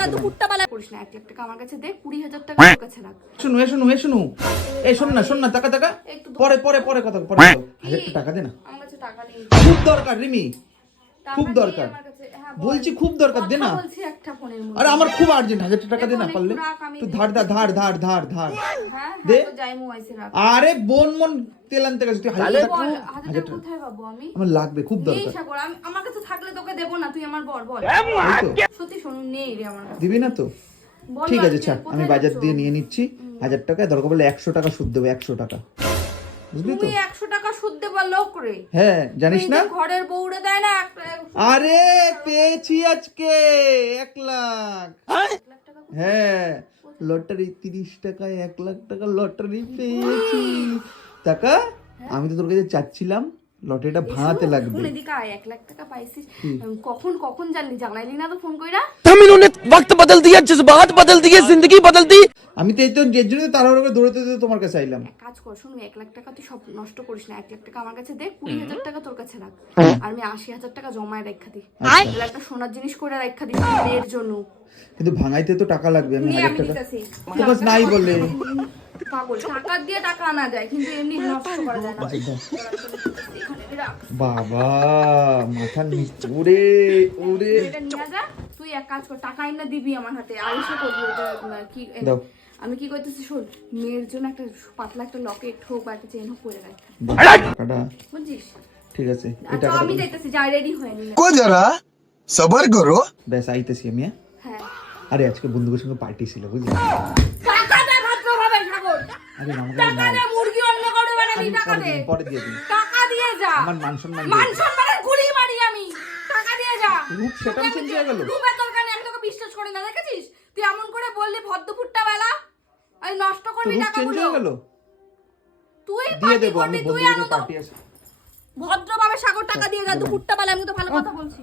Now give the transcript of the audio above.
যা, দুপুরটা বেলা করিস না। 1 লাখ টাকা আমার কাছে দে, 20,000 টাকা তোর কাছে রাখ। শুনু এই শোন না টাকা পরে কথা পরে 1000 টাকা দে না, আমার কাছে টাকা নেই, খুব দরকার রিমি, খুব টাকা নেই দরকার আমার কাছে। হ্যাঁ, বলছি, খুব দরকার দে না। কথা বলছি একটা ফোনের মধ্যে। আরে আমার খুব আর্জেন্ট, 1000 টাকা দে না অনেক পারলে। রাখ, আমি তুই দিব। ধার হ্যাঁ দে। তো যাই মোবাইলে রাখ। আরে মন তেল আনতে গেছিস তুই, 1000 টাকা। বল, 1000 1000 টাকা টাকা কোথায় পাবো আমি? আমার লাগবে, খুব নেই দরকার। সাগর, আমার কাছে থাকলে তোকে দেবো না, তুই আমার বল। তাই তো? সত্যি শোনো, নেই রে আমার কাছে। দিবি না তো? বলো ঠিক আছে আজকে ছাড়, আমি কোথায় বাজার যাচ্ছো? দিয়ে নিয়ে নিচ্ছি 1000 টাকা, দরকার বলে 100 টাকা সুদ দেবো, 100 টাকা, বুঝলি তো? তুমি 100 টাকা সুদ দেবার লোক রে? হ্যাঁ জানিস না? ঘরের বউরে দেয় না আরে পেয়েছি আজকে 1 লাখ। 1 লাখ টাকা? হ্যাঁ লটারি 30 টাকায় 1 লাখ টাকা লটারি পেয়েছি। টাকা আমি তো তোর কাছে চাচ্ছিলাম লটারিটা ভাঙাতে লাগবে। ফোন এদিকে আয়, 1 লাখ টাকা পাইছিস কখন জানলি? জানাইলি না তো ফোন কইরা। हम इन्होंने वक्त बदल दिया, जज्बात बदल दिए, जिंदगी बदल दी। আমি তো এই তো যে জন্য তাড়াহুড়ো করে দৌড়াতে তোমার কাছে আইলাম। এক কাজ কর, শুনু, 1 লাখ টাকা তুই সব নষ্ট করিস না। 1 লাখ টাকা আমার কাছে দে, 20,000 টাকা তোর কাছে রাখ। আর আমি 80,000 টাকা জমায় রাখা দিই, তাহলে একটা সোনার জিনিস করে রাখা দিই এর জন্য। কিন্তু ভাঙাইতে তো টাকা লাগবে, আমি নিয়ে 1000 আমি টাকা দিতেছি। তোর কাছে নাই বলে। পাগল, টাকা দিয়ে টাকা আনা যায় কিন্তু এমনি নষ্ট করা যায় না। এখানে রাখ। বাবা মাথা নিচে ওরে ওরে। এটা নিয়ে যা, তুই এক কাজ কর, টাকা এনে দিবি আমার হাতে। আর এসে করবি ওটা কি দাও। আমি কি করতেছি শোন, মেয়ের জন্য একটা পাতলা একটা লকেট হোক বা একটা চেন হোক করে রাখ, টাকাটা বুঝছিস? ঠিক আছে, এই আচ্ছা টাকাটা আমি যাইতেছি, যা রেডি হয়ে নি। को जरा सबर करो। ব্যাস আইতেছি আমি। হ্যাঁ, আরে আজকে বন্ধুদের সঙ্গে পার্টি ছিল বুঝলি। টাকা দে ভদ্রভাবে সাগর, আরে আমাকে টাকা দে, মুরগি অন্য কাউকে বানাবি, টাকা দে, পরে দিয়ে দিন। টাকা দিয়ে যা। আমার মান সম্মান মান সম্মানের গুলি মারি আমি, টাকা দিয়ে যা। রূপ সেটা চেঞ্জ হয়ে গেল। রূপে তোর কানে আমি তোকে বিশ্বাস করি না, দেখেছিস? তুই এমন করে বললি ভদ্রপুরটা বেলা, আমি নষ্ট করবি রূপ চেঞ্জ টাকাগুলো। হয়ে গেল। তুই দিয়ে পার্টি দেবো আমি, করবি, তুই বন্ধুদের আনন্দ পার্টি আছে। ভদ্রভাবে সাগর টাকা দিয়ে যা। দুপুরটা বেলা আমি তো ভালো কথা বলছি।